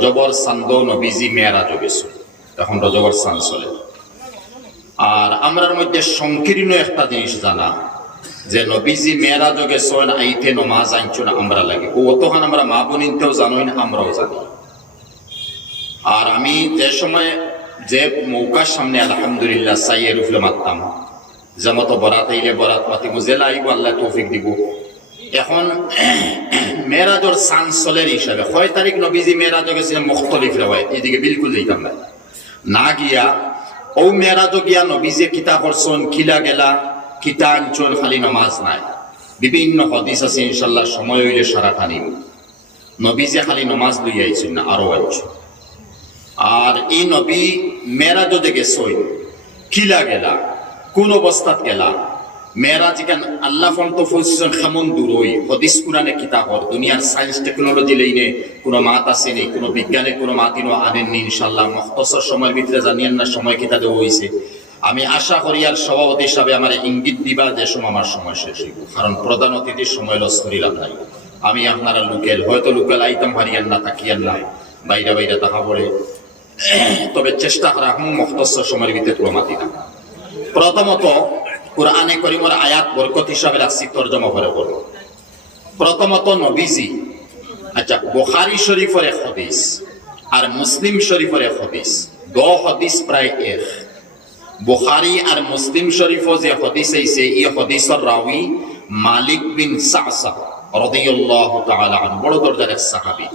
রজবর সান্দ নবীজি মেয়েরা গেছে। তখন রজবর সান চলে। আর আমরার মধ্যে সংকীর্ণ একটা জিনিস জানা, যে নবীজি মেয়েরা যোগে সয়ন আইতে নমাজ আইনছো না আমরা লাগে। ও অতখান আমরা মা বোনিনতেও জানোই না, আমরাও জানি। আর আমি যে সময় যে মৌকার সামনে আলহামদুলিল্লাহ সাইয়ের উফলে মারতাম যে মতো বরাত আইলে বরাত মাতিব জেলা আইব, আল্লাহ তৌফিক দিব। এখন মেয়েরাজর সানসলের হিসাবে, কয় তারিখ নবীজি মেয়েরাজ গেছিলেন? মুখতলিফ রেওয়ায় এদিকে বিলকুল দিতাম না না গিয়া, ও মেয়েরাজ গিয়া নবীজি কিতা করছন খিলা গেলা কিতা আনছন খালি নমাজ নাই। বিভিন্ন হদিস আছে ইনশাল্লাহ সময় হইলে সারাটা নিব। নবীজে খালি নমাজ লই আইছেন না, আরও আনছেন আর এই নবী মেয়েরাজ যে গেছই খিলা গেলা, কোন অবস্থাত গেলা মেয়েরা আল্লাহ ফন্ত ফুলসন খামন দূরই। হদিস কিতাবর দুনিয়ার সায়েন্স টেকনোলজি কোনো মাত আসেনি, কোনো বিজ্ঞানের কোনো মাতিনও আনেননি ইনশাল্লাহ মখতসর সময়ের ভিতরে জানিয়েন না, সময় হয়েছে আমি আশা করি আর সভাপতি হিসাবে আমার ইঙ্গিত দিবা যে সময় আমার সময় শেষ হইব, কারণ প্রধান অতিথির সময় লস করিলাম নাই। আমি আপনারা লোকেল, হয়তো লোকেল আইতাম হারিয়ান না তাকিয়ান না, বাইরে বাইরে তাহা পড়ে তবে চেষ্টা করা হুম সময়ের ভিতরে পুরো মাতি না প্রথমত কোরআনে করিমর আয়াত বরকত হিসাবে রাখছি, তর্জমা করে করব প্রথমত নবীজি আচ্ছা বুখারি শরীফের এক হদিস আর মুসলিম শরীফের এক হদিস। দ হদিস প্রায় এক। বুখারি আর মুসলিম শরীফ যে হদিস আইছে এই হদিসর রাউি মালিক বিন সাসা রাদিয়াল্লাহু তাআলা বড় দরজার এক সাহাবী।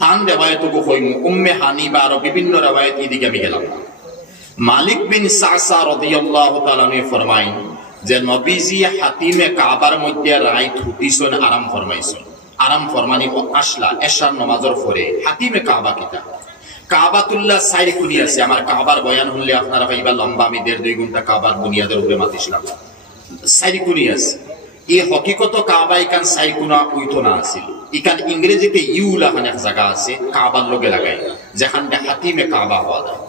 তান রেওয়ায়তকে কইমু উম্মে হানিবা আর বিভিন্ন রেওয়ায়ত এদিকে আমি গেলাম। মালিক বিন সাসা রাদিয়াল্লাহু তাআলা নে ফরমাই যে নবীজি হাতিমে কাবার মধ্যে রায় থুতিছেন আরাম ফরমাইছেন আরাম ফরমানি আসলা, এশার নামাজের পরে হাতিমে কাবা কিতা। কাবাতুল্লাহ সাইড খুনি আছে। আমার কাবার বয়ান হলে আপনারা ভাইবা লম্বা আমি দেড় দুই ঘণ্টা কাবার বুনিয়াদের উপরে মাতিছিলাম সাইড খুনি আছে। এই হকিকত কাবা ইকান সাইড কুনা উইতো না আছিল। ইকান ইংরেজিতে ইউ খান এক জায়গা আছে, কাবার লগে লাগাই যেখানটা হাতিমে কাবা হওয়া যায়।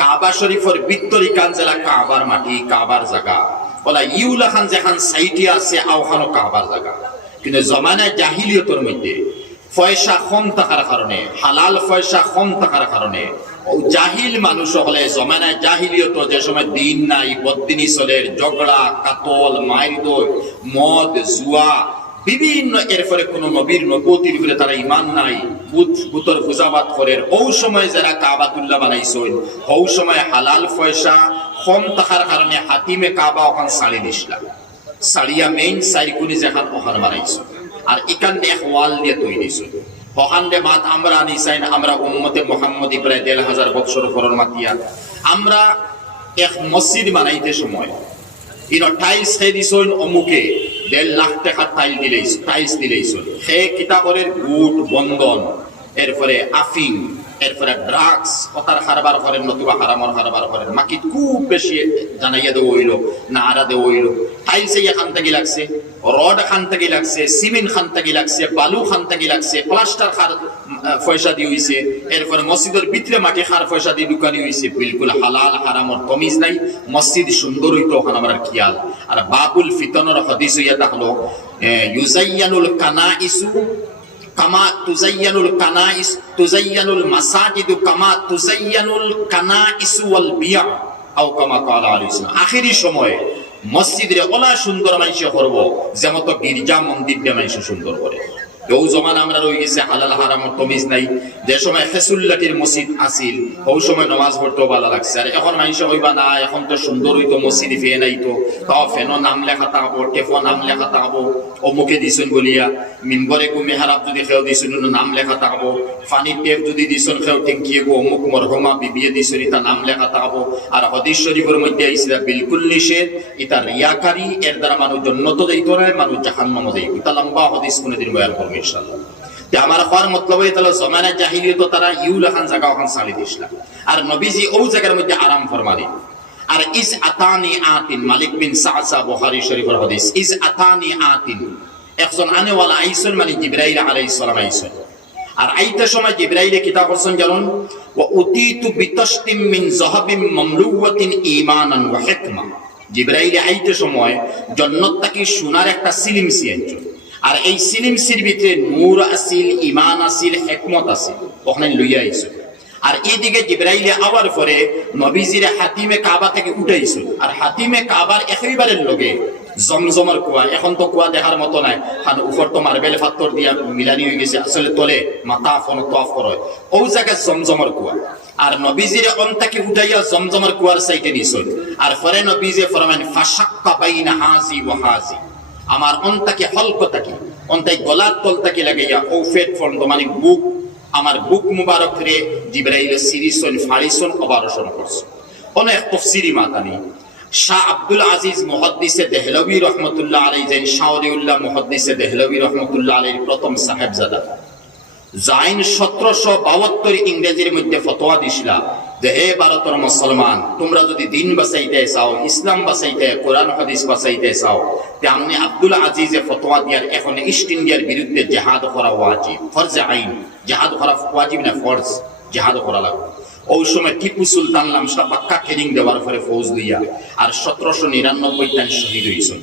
কাবা শরীফের বিত্তরি কান জেলা কাবার মাটি, কাবার জায়গা বলা ইউলা খান যেখান সাইটি আছে, আওখানো কাবার জায়গা। কিন্তু জমানায় জাহিলিয়তর মধ্যে পয়সা কম থাকার কারণে, হালাল পয়সা কম থাকার কারণে, জাহিল মানুষ হলে জমানায় জাহিলিয়ত যে সময় দিন নাই বদিনী চলের ঝগড়া, কাতল মাইর মদ, জুয়া বিভিন্ন এর ফলে কোন নবীর নবতির উপরে তারা ইমান নাই। বুতর ফুজাবাত করে। ও সময় যারা কাবাতুল্লাহ বানাইছেন ও সময় হালাল পয়সা কম থাকার কারণে হাতিমে কাবা ওখান সাড়ি দিছিলাম সাড়িয়া মেইন সাইকুনি যেখান ওখান বানাইছে। আর এখান এক ওয়াল দিয়ে তৈরি ওখান দিয়ে মাত আমরা নিসাইন আমরা উম্মতে মোহাম্মদী প্রায় দেড় হাজার বছর পরের মাতিয়া আমরা এক মসজিদ বানাইতে সময়। ইনো টাইলস খেয়ে দিছইন অমুকে। দেড় লাখ টাকা টাইল দিলেই টাইলস দিলেই সে কিতাবরের গুট বন্ধন এরপরে আফিং এরপরে ড্রাগস কথার কারবার করেন, নতুবা হারামর কারবার করেন। মাকি খুব বেশি জানাইয়া দেওয়া হইল না আরা দেওয়া হইল। টাইলস এখান থেকে লাগছে, রড খান থেকে লাগছে, সিমেন্ট খান থেকে লাগছে, বালু খান থেকে লাগছে, প্লাস্টার খার পয়সা দিয়ে হইছে। এরপরে মসজিদের ভিতরে মাটি খার পয়সা দিয়ে দোকানি হইছে। বিলকুল হালাল, হারামর তমিজ নাই, মসজিদ সুন্দর হইতো ওখানে আমার খেয়াল। আর বাবুল ফিতনের হদিস হইয়া থাকল ইউজাইয়ানুল কানা ইসু কামা তুজাইয়ানুল কানাইস তুজাইয়ানুল মাসাজিদু কামা তুজাইয়ানুল কানাইস ওয়াল বিয়া, আও কামা কালা আলাইহিস আখেরি সময়ে মসজিদে ওলা সুন্দর মানুষ করব যেমন তো গির্জা মন্দির দিয়ে মানুষ সুন্দর করে। কেউ জমান আমরা রয়ে গেছে, হালাল হারামর তমিজ নাই। যে সময় ফেসুল্লাটির মসজিদ আসিল ওই সময় নমাজ পড়তেও ভালো লাগছে। আর এখন মানুষ হইবা না, এখন তো সুন্দর হইতো মসজিদ ফেয়ে নাই তো তাও ফেনো নাম লেখা থাকব টেফো নাম লেখা থাকব অমুকে দিছেন বলিয়া, মিম্বরে কু মেহারাব যদি খেও দিছেন নাম লেখা থাকব ফানি টেপ যদি দিছেন খেও টেঙ্কিয়ে গো, অমুক মরহমা বিবিয়ে দিছেন ইতা নাম লেখা থাকব আর হদিস শরীফের মধ্যে আইসিলা বিলকুল নিষেধ, ইতা রিয়াকারী, এর দ্বারা মানুষ জন্নত দেইতো না মানুষ জাহান্নামও দেই। ইতা লম্বা হদিস কোনোদিন বয়ান করব ইনশাআল্লাহ। যে আমার হওয়ার মতলব তাহলে জমানা জাহিলিয়ত তারা ইউল খান জায়গা ওখান সালি দিছিলাম আর নবীজি ও জায়গার মধ্যে আরাম ফরমালি আর ইস আতানি আতিন, মালিক বিন সাসা বুখারী শরীফের হাদিস। ইস আতানি আতিন। একজন আনেওয়ালা আইসন মানে জিবরাইল আলাইহিস সালাম আইসন আর আইতে সময় জিবরাইলে কিতাব করছেন যেমন ওয়া উতিতু বিতাশতিম মিন যাহাবিম মামলুওয়াতিন ঈমানান ওয়া হিকমা। জিবরাইলে আইতে সময় জান্নাত থেকে সোনার একটা সিলিম সিয়েঞ্চন আর এই সিলিম সির ভিতরে নূর আসিল ইমান আসিল, হেকমত আসিল। ওখানে লইয়া আইসো আর এইদিকে জিব্রাইলে আওয়ার পরে নবীজিরে হাতিমে কাবা থেকে উঠাইছো আর হাতিমে কাবার একেবারে লগে জমজমার কুয়া, এখন তো কুয়া দেখার মতো নাই। কারণ উপর তো মার্বেল ফাত্তর দিয়া মিলানি হয়ে গেছে, আসলে তলে মাথা ফোন তোয়াফ করে। ও জায়গায় জমজমার কুয়া। আর নবীজিরে অন্তাকে উঠাইয়া জমজমার কুয়ার সাইটে নিছিল আর পরে নবীজে ফরমান ফাশাক্কা বাইনা হাজি ওয়া হাজি। আমার অন্তাকে হলক থাকি অন্তাই গলার তল থাকি লাগাইয়া, ও ফেট ফন্ড মানে বুক আমার বুক মুবারক রে জিব্রাইলের সিরিসন ফারিসন অপারেশন করছে। অনেক তফসিরি মাতানি শাহ আব্দুল আজিজ মুহাদ্দিসে দেহলবী রহমতুল্লাহ আলী যেন শাহরিউল্লাহ মুহাদ্দিসে দেহলবী রহমতুল্লাহ আলীর প্রথম সাহেবজাদা। জাইন সতেরোশো বাহাত্তর ইংরেজির মধ্যে ফতোয়া দিছিলা। যে হে ভারতের মুসলমান, তোমরা যদি দিন বাঁচাইতে চাও, ইসলাম বাঁচাইতে, কোরআন, হাদিস বাঁচাইতে চাও তে আপনি আব্দুল আজিজে ফতোয়া দিয়ার এখন ইস্ট ইন্ডিয়ার বিরুদ্ধে জেহাদ করা ওয়াজিব, ফরজে আইন। জেহাদ করা ওয়াজিব না ফরজ? জেহাদ করা লাগবে। ওই সময় টিপু সুলতান লামসা পাক্কা ট্রেনিং দেওয়ার পরে ফৌজ দিয়া আর সতেরোশো নিরানব্বই তান শহীদ হয়েছিল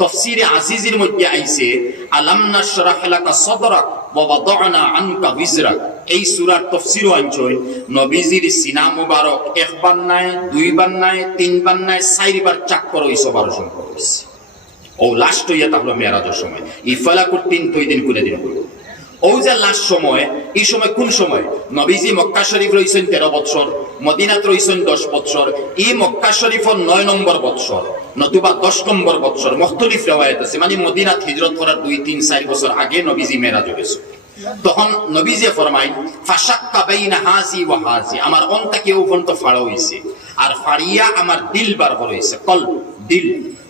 তফসিরে আজিজির মধ্যে আইছে, আলাম নাশরাহ লাকা সাদরাক ওয়া ওয়াদানা এই সুরার তফসির অঞ্চল, নবীজির সিনা মুবারক একবার নাই, দুইবার নাই, তিনবার নাই, চারবার চাক্কর ওই সবার সম্পর্ক হইছে ও লাস্ট হইয়া তাহলে মেয়ারাজের সময়। ইফালাকুর তিন তুই দিন করে দিন লাস্ট সময়, এই সময় কোন সময়? নবীজি মক্কা শরীফ রয়েছেন তেরো বৎসর, মদিনাত রয়েছেন দশ বৎসর, এই মক্কা শরীফর নয় নম্বর বৎসর, নতুবা দশ নম্বর বৎসর, মখতলিফ রেওয়ায়ত আছে মানে হিজরত করার দুই, তিন চার বছর আগে নবীজি মেরাজ গেছে। তখন নবীজি ফরমাই ফাশাক্কা বাইনা হাজি ওয়া হাজি আমার অন্তাকে উপন্ত ফাড়া হইছে আর ফাড়িয়া আমার দিল বার হইছে কল দিল।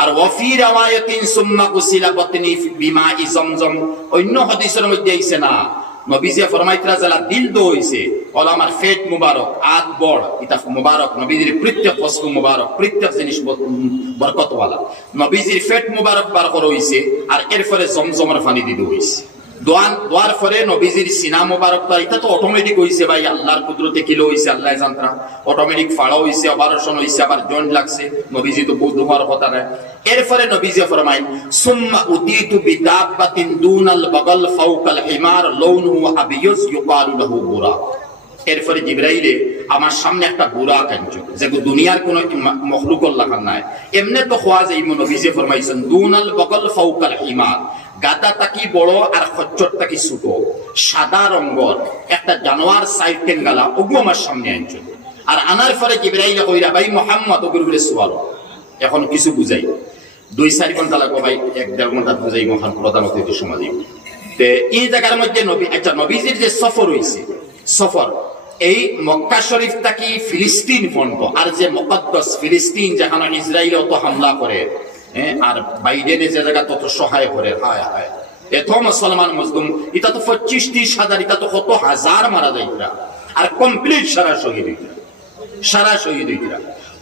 আর ওয়ফি রাওয়ায়াতিন সুম্মা গুসিলা বাতনি বিমা জমজম। অন্য হাদিসের মধ্যে আইছে না। নবীজি ফরমাইতরা জালা দিল দো হইছে। ওলা আমার ফেট মুবারক, আত বড়। ইতা মুবারক, নবীজির প্রত্যেক বস্তু মুবারক, প্রত্যেক জিনিস বরকতওয়ালা। নবীজির ফেট মুবারক বার করা হইছে, আর এরপরে জমজমের পানি দিতে হইছে। দোয়ার পরে নবীজির সিনা মোবারক তো এটা তো অটোমেটিক হইছে ভাই, আল্লাহর কুদরতে কিলো হইছে, আল্লাহ অটোমেটিক হইছে অপারেশন হইছে, আবার জয়েন্ট লাগছে, নবীজি তো হওয়ার কথা নবীজি সুম্মা উতিতু বিদাব্বাতিন দুনাল হিমার ইউকালু লাহু বুরা। এরপরে জিব্রাইলে, আমার সামনে একটা বুড়া কাঞ্চ, যে দুনিয়ার কোন মখলুকল লাগান নাই। এমনি তো খোয়া ইমন নবীজি ফরমাইছেন, দুনাল বগল ফাউকাল হিমার। গাদা তাকি বড় আর খচ্চর তাকি ছোট? সাদা রঙর একটা জানোয়ার সাইড টেঙ্গালা ওগু আমার সামনে আনছে। আর আনার পরে জিব্রাইলে কইরা, ভাই মোহাম্মদ ওগুর উপরে সোয়াল। এখন কিছু বুঝাই। দুই চারি ঘণ্টা লাগবো ভাই, এক দেড় ঘণ্টা বুঝাই মহান প্রধান অতিথি সমাজে তে এই জায়গার মধ্যে নবী আচ্ছা নবীজির যে সফর হয়েছে সফর, এই মক্কা শরীফ তাকি ফিলিস্তিন পর্যন্ত আর যে মকদ্দস ফিলিস্তিন যেখানে ইসরায়েল অত হামলা করে আর বাইডেনে যে জায়গা তত সহায় করে, হায় হায়। এত মুসলমান মজলুম এটা তো পঁচিশ ত্রিশ হাজার এটা তো কত হাজার মারা যাইতরা আর কমপ্লিট সারা শহীদ সারা শহীদ হইতরা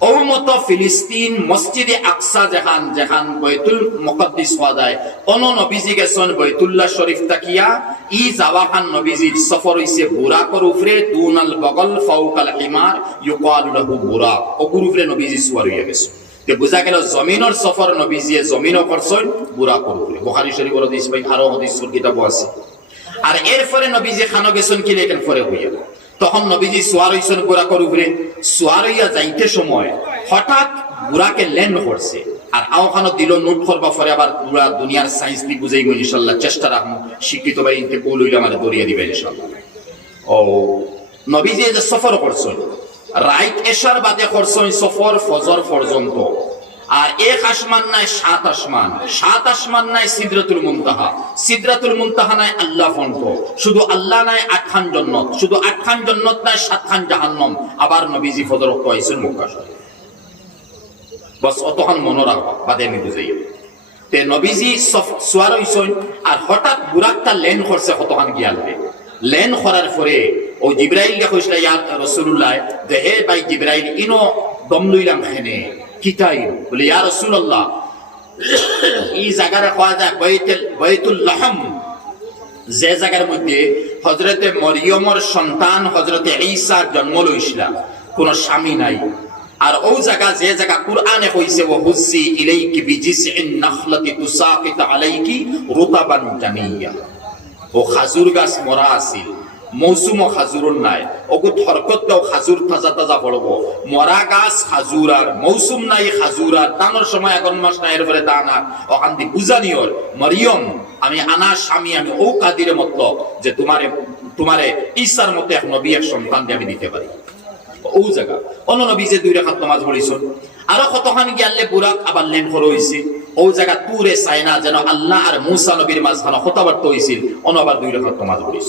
ও মতো ফিলিস্তিন মসজিদে আকসা যেখান যেখান বৈতুল মুকদ্দিস হওয়া যায়, অন নবীজি গেছেন বৈতুল্লাহ শরীফ তাকিয়া, ই জাওয়াহান নবীজির সফর হইছে বুরাকর উপরে, দুনাল বগল ফাউকাল হিমার ইউকাল লাহু বুরাক উপরে নবীজি সুয়ার হইয়া গেছে। বুঝা গেল জমিনের সফর নবীজিয়ে জমিনও করছেন বুরাকর উপরে বুখারী শরীফের হাদিস ভাই আরও হাদিসের কিতাবও আছে। আর এরপরে নবীজি খানো গেছেন তখন নবীজি সোয়ার উপরে, সোয়ার হইয়া যাইতে সময় হঠাৎ বুড়াকে ল্যান্ড করছে। আর আওখানো দিল নোট করবা পরে আবার পুরা দুনিয়ার সায়েন্স দি বুঝাইব ইনশাল্লাহ চেষ্টা রাখব, শিক্ষিত ভাই, ইনতে কৌল হইলে আমার দরিয়া দিবে ইনশাল্লাহ ও নবীজি যে সফর করছেন রাইট এশার বাদে করছেন সফর ফজর পর্যন্ত। আর এক আসমান নাই, সাত আসমান। সাত আসমান নাই সিদরাতুল মুনতাহা। সিদরাতুল মুনতাহা নাই আল্লাহ ফন্ত শুধু আল্লাহ নাই আটখান জন্নত। শুধু আটখান জন্নত নাই সাতখান জাহান্নম। আবার নবীজি ফজর কয়েছেন শরীফ। বস অতখান মনে রাখবা, বাদে আমি বুঝাই তে নবীজি সোয়ার হইছেন, আর হঠাৎ বুরাকটা লেন করছে কতখান গিয়ালবে লেন করার পরে ও জিব্রাইল দেখছিল ইয়া রাসূলুল্লাহ যে হে ভাই জিব্রাইল, ইনো দম লইলাম খেনে কিতাই বলে, ইয়া রাসূলুল্লাহ, এই জায়গারে যায় বাইতুল বাইতুল লাহম। যে জায়গার মধ্যে হজরতে মরিয়মর সন্তান হজরতে ঈসার জন্ম লইছিল, কোন স্বামী নাই। আর ও জায়গা যে জায়গা কুরআনে কইছে ও হুসি ইলাইকি বিজিসইন নাখলাতি তুসাকিত আলাইকি রুতাবান জানিয়া। ও খাজুর গাছ মরা আছিল। মৌসুম খাজুরর নাই। ওগু থরকত খাজুর তাজা তাজা পড়ব। মরা গাছ খাজুর আর মৌসুম নাই খাজুর আর দানোর সময় এখন মাস নাই এর পরে দান ওখান দিয়ে বুঝানিওর মরিয়ম, আমি আনা স্বামী, আমি ও কাদিরে মতল যে তোমারে তোমারে ঈশার মতো এক নবী, এক সন্তান আমি দিতে পারি। ও জায়গা অন্য নবী যে দুই রেখাত নামাজ পড়িছন, আরও কতখান গিয়ালে বুরাক আবার লেন খর হইছে। ও জায়গা তুরে চাইনা যেন আল্লাহ আর মুসা নবীর মাঝখানে হতাবার্ত হইছিল, অন্য আবার দুই রেখাত নামাজ পড়িছ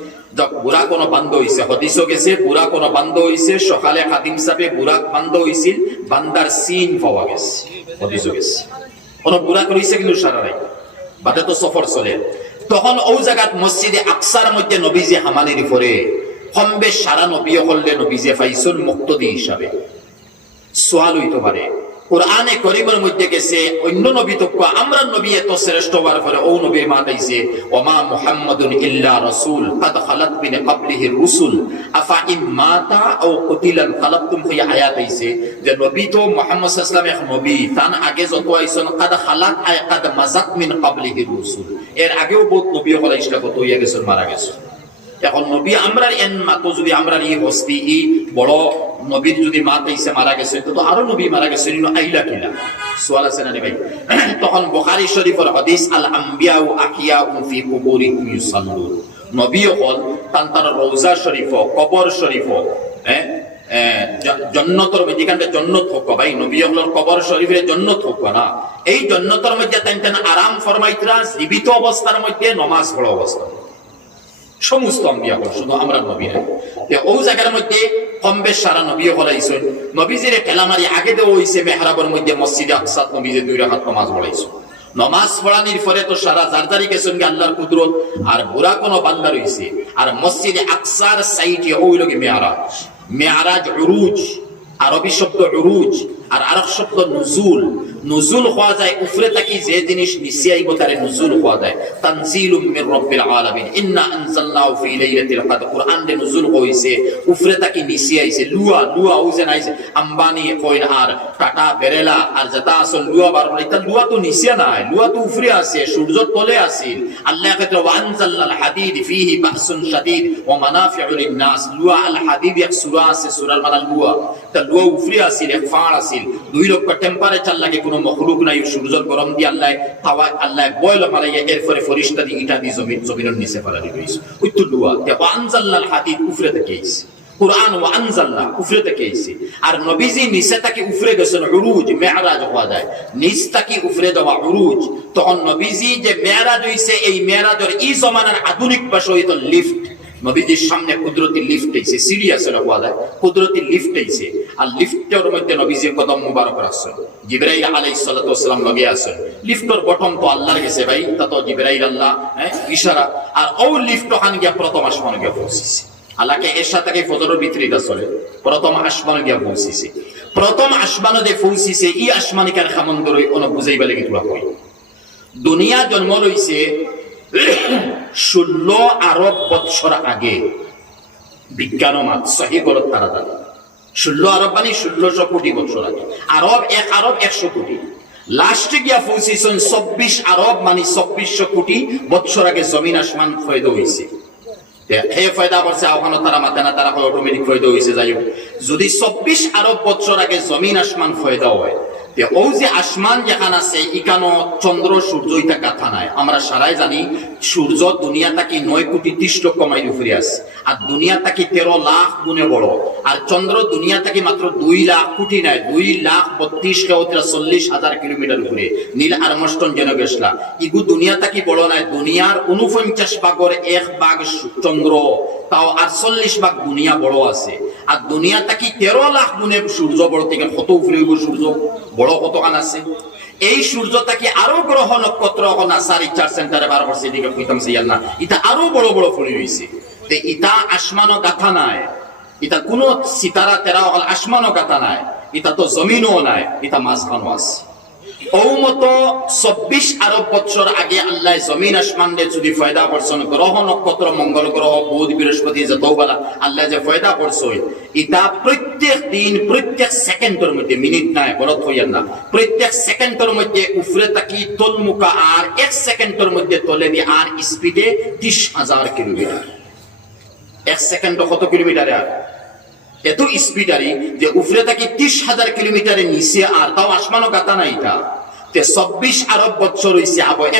বুড়া কোনো বান্ধ হইছে হদিসও গেছে বুড়া কোনো বান্ধ হইছে সকালে খাদিম সাহেবে বুড়াক বান্ধ হইছিল বান্দার সিন পাওয়া গেছে। হদিসও গেছে। কোন বুড়া করিছে কিন্তু সারা নাই। বাদে তো সফর চলে। তখন ও জায়গাত মসজিদে আকসার মধ্যে নবীজি হামানির পরে কমবে সারা নবী হল্লে নবীজে ফাইসুল মুক্তদি হিসাবে সোয়াল হইতে পারে কোরআনে করিমের মধ্যে গেছে, অন্য নবী তো আমরা নবী এত শ্রেষ্ঠ হওয়ার পরে ও নবী মানাইছে ওমা মুহাম্মাদুন ইল্লা রসুল, কাদ খালাত মিন ক্বাবলিহি রুসুল, আফা মাতা কুতিলান ফি যে নবী তো মুহাম্মদ সাল্লাল্লাহু আলাইহি নবী, তান আগে যত আইছেন, কাদ খালাত আই কাদ মাজাত মিন ক্বাবলিহি রুসুল এর আগেও বহুত নবী হলা ইসলাম কত হইয়া গেছেন, মারা গেছেন। এখন নবী আমরা এন মাতো, যদি আমরা এই হস্তি বড় নবীর যদি মা তাইছে মারা গেছে, তো আরও নবী মারা গেছে আইলা কিলা সোয়াল আছে না ভাই তখন আল আম্বিয়া ও কুবুরিহিম ইউসাল্লুন। নবী হল তান রওজা শরীফ, কবর শরীফ হ্যাঁ জন্নতর মধ্যে জন্নত হোক, ভাই নবী হলর কবর শরীফের জন্নত হোক না। এই জন্নতর মধ্যে তেন আরাম ফরমাইতরা, জীবিত অবস্থার মধ্যে, নমাজ পড়া অবস্থা। সমস্ত আম্বিয়া হল, শুধু আমরা নবী নাই ও জায়গার মধ্যে কমবে সারা ঠেলামারি আগে দেওয়া মেহরাবের মধ্যে মসজিদে আকসাদ নবীজে দুই রাখাত নমাজ পড়াইছো নমাজ পড়ানির পরে তো সারা জারদারি গেছেন আল্লাহর কুদরত, আর বুড়া কোনো বান্দা রইছে। আর মসজিদে আকসার সাইটে ওই লোকে মেয়ারাজ মেয়ারাজ উরুজ, আরবি শব্দ আর আরব শব্দ নুজুল। নুজুল হওয়া যায় উফরে তাকি যে জিনিস নিচে আইব তারে নুজুল হওয়া যায়। তানজিলুম মির রাব্বিল আলামিন। ইন্না আনজালনাহু ফি লাইলাতিল কদর। কুরআন দে নুজুল হইছে, উফরে তাকি নিচে আইছে, লুয়া লুয়া ওজেন আইছে। আম্বানি কইন আর টাটা, বেরেলা আর যেটা আসল লুয়া বার করে এটা লুয়া তো নিচে নাই, লুয়া তো উফরে আছে সূর্য তলে আছিল আল্লাহ কাছে ওয়া আনজালনাল হাদিদ ফিহি বাসুন শাদীদ, ওয়া মানাফিউ লিন-নাস লুয়া আল হাদিদ এক সূরা আছে সূরার মানে লুয়া। তা লুয়া উফরে আছিল এক ফাড় আছিল দুই লক্ষ টেম্পারেচার লাগে কোনো মখলুক নাই গরম দিয়ে আল্লাহ আল্লাহ বয়ল এরপরে ফরিস্তা দিয়ে ইটা দিয়ে জমিন নিচে তো লুয়া আনজাল্লাল উফরে থেকে কোরআন ও উফরে থেকে আইছে। আর নবীজি নিচে তাকে উফরে গেছেন উরুজ, মেয়ারাজ হওয়া যায়। নিচ তাকে উফরে দেওয়া উরুজ। তখন নবীজি যে মেয়ারাজ হইছে, এই মেয়ারাজের ই জমানার আধুনিক ভাষা হইতো লিফট। নবীজির সামনে কুদরতি লিফট সিঁড়ি আছে হওয়া যায়। কুদরতি লিফট আইছে আর লিফটের মধ্যে নবীজির কদম মুবারক জিব্রাইল আলাইহিস সালাতু ওয়াসালাম লগে লিফটের তো আল্লাহর গেছে ভাই, তা তো জিব্রাইল আল্লাহ হ্যাঁ ইশারা। আর ও লিফট হান গিয়া প্রথম আসমান গিয়া পৌঁছিছে। আল্লাহকে এর সাথে চলে, প্রথম আসমান গিয়া পৌঁছিছে। প্রথম আসমানো পৌঁছিছে, ই আসমানিকার খামন্দরই অন বুঝাইবা লাগি তোরা কই দুনিয়া জন্ম লইছে ষোলো আরব বৎসর আগে। বিজ্ঞান মাত সহি তারা দাদা ষোলো আরব মানে ষোলোশো কোটি বছর আগে। আরব এক আরব একশো কোটি। লাস্টে গিয়া পৌঁছেছেন চব্বিশ আরব মানে চব্বিশশো কোটি বছর আগে জমিন আসমান ফয়দ হয়েছে সেই ফয়দা করছে আহ্বান তারা মাতে না, তারা অটোমেটিক ফয়দ হয়েছে যাই যদি চব্বিশ আরব বছর আগে জমিন আসমান ফয়দা হয় আসমান যেখান আছে চন্দ্র সূর্য গাথা নাই। আমরা সারাই জানি, সূর্য দুনিয়া তাকি নয় কোটি ত্রিশ লক্ষ মাইল উপরে আছে। আর তেরো লাখ গুণে বড়। আর চন্দ্র দুনিয়া মাত্র দুই লাখ কোটি নাই, দুই লাখ বত্রিশ চল্লিশ হাজার কিলোমিটার উপরে। নীল আর্মস্টন যেন গেছলা। ইগু দুনিয়া বড় নাই, দুনিয়ার উনপঞ্চাশ ভাগর এক ভাগ চন্দ্র। তাও আটচল্লিশ ভাগ দুনিয়া বড় আছে। আর দুনিয়া কি তেরো লাখ গুণে সূর্য বড় থেকে কত উপরে সূর্য বড় কতখান আছে? এই সূর্যটাকে আরও গ্রহ নক্ষত্র নাসার ইচ্ছার সেন্টারে বার করছে এদিকে কইতাম সিয়াল না। এটা আরও বড় বড় ফলি হয়েছে তে ইটা আসমানও গাথা নাই। এটা কোনো সিতারা তেরা আসমানও আসমানো গাথা নাই। এটা তো জমিনও নাই। এটা মাঝখানো আছে। ঔমত চব্বিশ আগে আল্লাহ জমিন আসমান যদি ফয়দা এক সেকেন্ডের মধ্যে তলে দিয়ে আর স্পিডে ত্রিশ হাজার কিলোমিটার এক সেকেন্ড কত কিলোমিটারে আর এত স্পিডারি যে উফরে থাকি ত্রিশ হাজার কিলোমিটারের নিচে আর তাও আসমানো গাতা নাই এটা চব্বিশ আরব বছর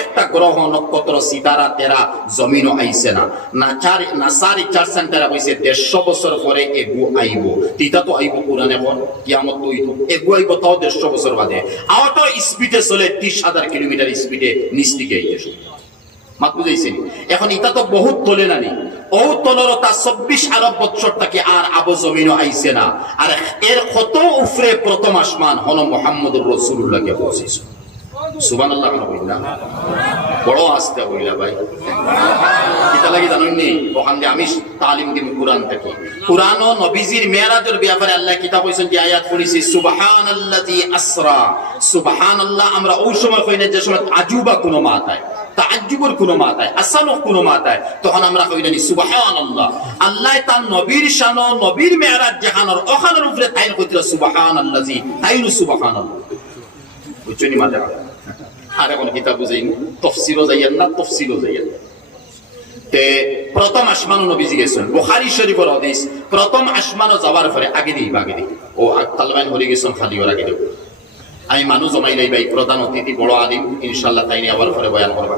একটা গ্রহ নক্ষত্র সিতারা তেরা জমিনও আইছে না। নাচার নাসার রিচার্জ সেন্টার হইছে দেড়শো বছর পরে এগু আইব তিতা তো আইব এখন কিয়ামত তো এগু আইব তাও দেড়শো বছর বাদে। স্পিডে চলে ত্রিশ হাজার কিলোমিটার স্পিডে নিচ দিকে মাত বুঝাইছেন এখন তো বহুত তোলে চব্বিশ আরব বছর তাকে আর আবু জমিনও আইছে না। আর এর কত উফরে প্রথম আসমান, হল মোহাম্মদুর রসুল্লাহকে পৌঁছেছে আল্লাহ আল্লাহ আমরা ওই সময় যে সময় আজুবা কোনো মাতায় আসানক কোনো তখন আমরা কই সুবহানাল্লাহ। আল্লাহ তার নবীর শান নবীর মেরাজ জাহানোর ওখানের উপরে কইতরা সুবহানাল্লাযী তাইনু সুবহানাল্লাহ। বুঝছনি মাতা আর এখন কিতাব বুঝাইন তফসিরও যাইয়েন না, তফসিলও যাইয়েন তে প্রথম আসমানো নবীজি গেছেন বুখারি শরীফের হাদিস, প্রথম আসমানো যাওয়ার পরে আগে দিই আগে দিই। ও তালবাইন হলে গেছেন, খালি ওর আগে দিই আমি মানুষ জমাই লাই ভাই, প্রধান অতিথি, বড় আলিম ইনশাল্লাহ তাই নিয়ে আবার পরে বয়ান করবা।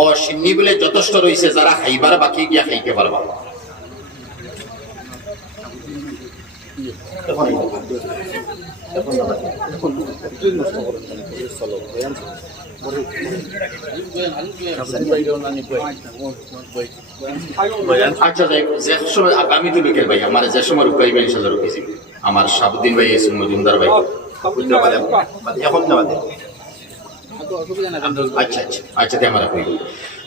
ও সিন্নি বলে যথেষ্ট রয়েছে, যারা খাইবার বাকি গিয়া খাইতে পারবা। আচ্ছা সময় আমি তো লোকের ভাই আমার যে সময় রুকাই ভাই ইনশাল্লাহ রুকেছি আমার সাবুদ্দিন ভাই এসে মজুমদার ভাই এখন আচ্ছা আচ্ছা আচ্ছা তে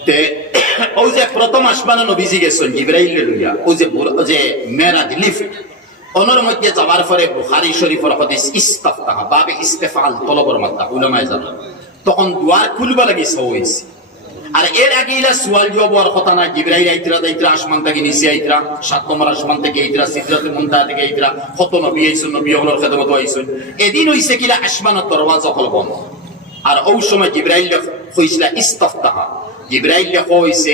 তে ও যে প্রথম আসমানে নবীজি গেছেন জিব্রাইল লইয়া ও যে যে মেরাজ লিফট অনর মধ্যে যাওয়ার পরে বুখারী শরীফের হাদিস ইস্তাফতাহ, বাবে ইস্তেফাল, তলবর মাত্রা উলামায়ে জানেন তখন দুয়ার খুলবা লাগি হইছে। আর এর আগে ইলা সুয়াল হওয়ার কথা না, জিব্রাইল আইতরা দাইতরা আসমান থেকে নিচে আইতরা, সাত নম্বর আসমান থেকে আইতরা, সিদরাতুল মুনতাহা থেকে আইতরা, কত নবী আইছেন, নবী হলোর খেদমত আইছেন। এদিন হইছে কিলা আসমানের দরওয়াজা হল বন্ধ। আর ওই সময় জিব্রাইল হইছিল ইস্তাফতাহা। জিব্রাইল হইছে,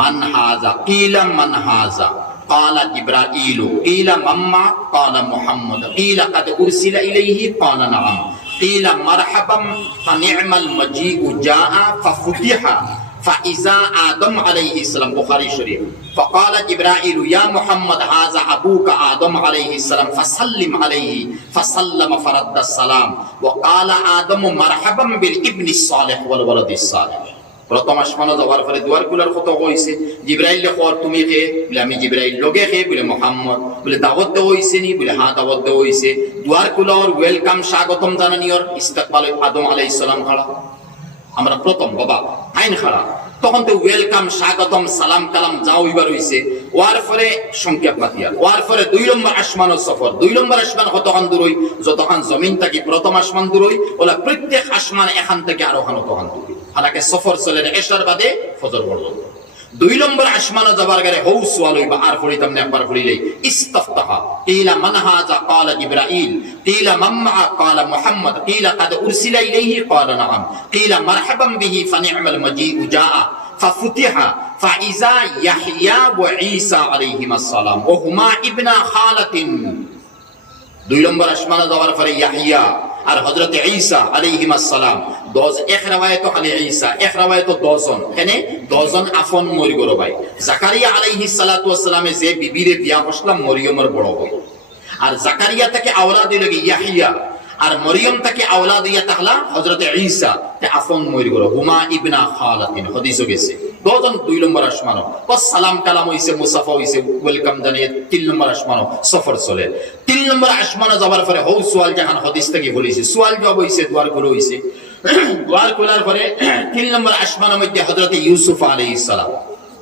মান হাজা কিলা মান হাজা قال جبرائيل قيل مما؟ قال محمد. قيل قد أرسل إليه؟ قال نعم. قيل مرحبا فنعم المجيء جاء ففتح فإذا آدم عليه السلام بخاري شريف. فقال جبرائيل يا محمد هذا أبوك آدم عليه السلام فسلم عليه فسلم فرد السلام. وقال آدم مرحبا بالابن الصالح والولد الصالح. আসমানো হ্যাঁ স্বাগতম আমরা প্রথম বাবা আইন তখন তো ওয়েলকাম স্বাগতম, সালাম, কালাম যা হইবার হইছে। ওয়ার পরে সংক্ষেপ মাতিয়া ওয়ার দুই নম্বর আসমানের সফর। দুই নম্বর আসমান কতখান দূর হই? জমিন থাকি প্রথম আসমান দূর হই, ওলা প্রত্যেক আসমান এখান থেকে আরও খান তখন হালাকে সফর চলে এসার বাদে ফজর পর্যন্ত দুই নম্বর আসমানে যাবার গারে হৌ সোয়াল হইবা আর পড়িতাম না একবার পড়িলে ইস্তাফতাহা কিলা মান হাযা ক্বালা জিবরাইল কিলা মাম্মা ক্বালা মুহাম্মদ কিলা قد ارسل اليه قال نعم قيل مرحبا به فنعم المجيء جاء ففتح فإذا يحيى وعيسى عليهما السلام وهما ابن خالة দুই নম্বর আসমানে যাওয়ার পরে ইয়াহিয়া আর হযরত ঈসা আলাইহিমাস সালাম দশ, এক রাওয়ায়াত খালি ঈসা, এক রাওয়ায়াত দশজন এনে দশজন আফন মরি গরো ভাই। জাকারিয়া আলাইহিস সালাতু যে বিবিরে বিয়া বসলাম মরিয়মের বড় ভাই আর জাকারিয়া থেকে আওলাদ দিল ইয়াহিয়া আর মরিয়ম থেকে আওলাদ ইয়া তাহলা হযরত ঈসা, তে আফন মরি গরো হুমা ইবনা খালাতিন, হাদিসে গেছে। দশজন দুই নম্বর আসমানো বস সালাম কালাম হইছে মুসাফা হইছে ওয়েলকাম জানিয়ে তিন নম্বর আসমানো সফর চলে। তিন নম্বর আসমানো যাবার পরে হৌ সোয়াল জাহান হদিস থেকে বলেছে সোয়াল জবাব হইছে দুয়ার খুলে হইছে দুয়ার খোলার পরে তিন নম্বর আসমানের মধ্যে হজরত ইউসুফ আলী ইসালাম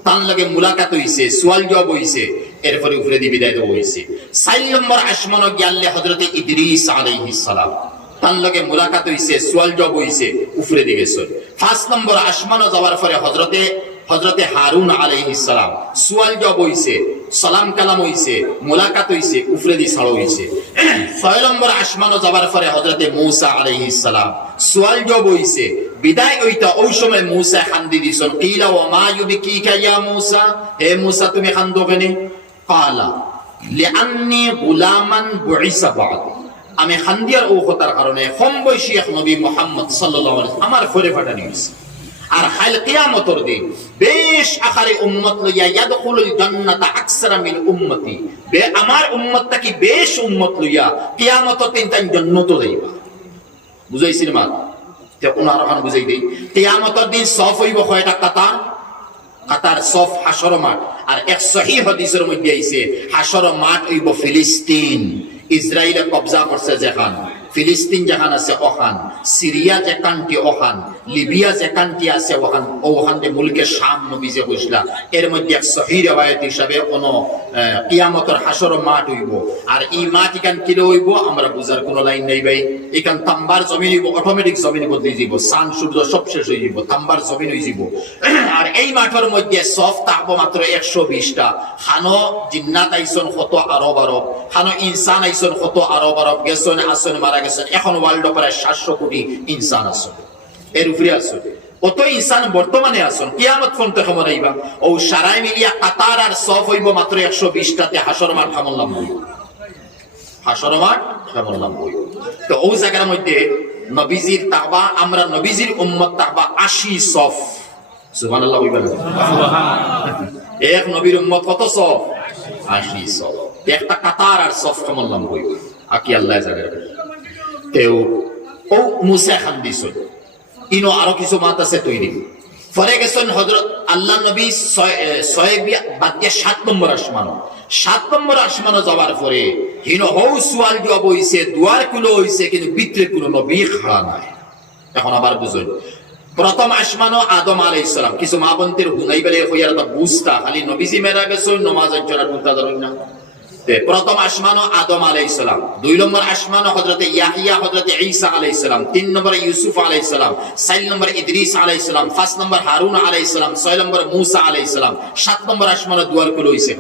তার লগে মুলাকাত হইছে, সোয়াল জবাব হইছে, এরপরে উপরে দি বিদায় দেওয়া হইছে। চার নম্বর আসমান গিয়াল্লে হজরত ইদ্রিস আলী সালাম, তার লগে মুলাকাত হইছে, সোয়াল জব হইছে, উপরে দিবে গেছে। পাঁচ নম্বর আসমানো যাওয়ার পরে হযরতে হযরতে হারুন আলাইহিস সালাম। সোয়াল জবাব হইছে, সালাম কালাম হইছে, মোলাকাত হইছে উপরে দি ছাড়ো হইছে। ছয় নম্বর আসমানো যাবার পরে হযরতে মূসা আলাইহিস সালাম। সোয়াল জবাব হইছে, বিদায় হইতা ওই সময় মূসা খান্দি দিছন। কিলা ওয়া মা ইউবিকিকা ইয়া মূসা? হে মূসা, তুমি খান্দো কেনে? কালা, লিআন্নি গুলামান বুইসা বাদি। আমি খান্দিয়ার ও কারণে কম বয়সী এক নবী মুহাম্মদ সাল্লাল্লাহু আমার ফরে ফাটানি হইছে আর হাল কিয়ামতর দিন বেশ আখারে উম্মত লইয়া ইয়াদখুলুল জান্নাতা আকসারা মিন উম্মতি। বে, আমার উম্মত তাকি বেশ উম্মত লইয়া কিয়ামতর দিন তাই জান্নাত যাইবা বুঝাইছিস মা? তে ওনার ওখানে বুঝাই দেই। কিয়ামতর দিন সফ হইব কয়টা? কাতার। কাতার সফ হাসর মাঠ। আর এক সহি হাদিসের মধ্যে আইছে, হাসর মাঠ হইব ফিলিস্তিন। ইসরায়েলে কবজা করছে যেখান। ফিলিস্তিন যেখান আছে ওখান সিরিয়া যেখানটি ওখান লিবিয়া যেখানটি আছে ওখান ওখান যে মুলকে শাম নবী যে কইসলা। এর মধ্যে এক সহি রেওয়ায়ত হিসাবে কোন কিয়ামতের হাসর মাঠ হইব। আর এই মাঠ এখান কিলো হইব, আমরা বুঝার কোনো লাইন নাই ভাই। এখান তাম্বার জমিন হইব অটোমেটিক জমিন বদলে যাব সান সূর্য সব শেষ হয়ে যাব তাম্বার জমিন হয়ে যাব এই মাঠের মধ্যে সফ থাকব মাত্র একশো বিশটা। খানো জিন্নাত আইসন, কত আরব আরব। খানো ইনসান আইসন, কত আরব আরব। গেছন, আসন, মারা গেছেন। এখন ওয়ার্ল্ড প্রায় সাতশো কোটি ইনসান আসন এর উপরে আসন ইনসান বর্তমানে আসন কিয়ামত পর্যন্ত কেমন আইবা ও সারাই মিলিয়া কাতার আর সফ হইব মাত্র একশো বিশটাতে। হাসর মাঠ লাভ হইব হাসর মাঠ লাভ হইব তো ও জায়গার মধ্যে নবীজির তাহবা, আমরা নবীজির উম্মত তাহবা আশি সফ সুবহানাল্লাহ কইবেন এক নবীর উম্মত কত সফ আশি সফ একটা কাতার আর সফ কেমন লাভ হইব আকি আল্লাহ জানে? তেও ও মুসা খান দিছিল ইনো আরও কিছু মাত আছে তৈরি। ফরে গেছেন হজরত আল্লাহ নবী সাত নম্বর আসমান। সাত নম্বর আসমানো যাওয়ার পরে হিন হৌ সুয়াল জব হইছে দুয়ার কুলো হইছে কিন্তু কোনো নবী খাড়া নাই। এখন আবার বুঝুন। প্রথম আসমানো আদম আলাইহিস সালাম। কিছু মা বন্তের হুনাই বেলে হইয়ার তা বুঝতা, খালি নবীজি মেরা গেছেন নমাজ জরা বুঝতা ধরুন না। প্রথম আসমানো আদম আলাইহিস সালাম। দুই নম্বর আসমানো হযরতে ইয়াহিয়া, হযরতে ঈসা আলাইহিস সালাম। তিন নম্বরে ইউসুফ আলাইহিস সালাম। চার নম্বর ইদ্রিস আলাইহিস সালাম। পাঁচ নম্বর হারুন আলাইহিস সালাম। ছয় নম্বর মূসা আলাইহিস সালাম। সাত নম্বর আসমানো দুয়ার কুলো হইছে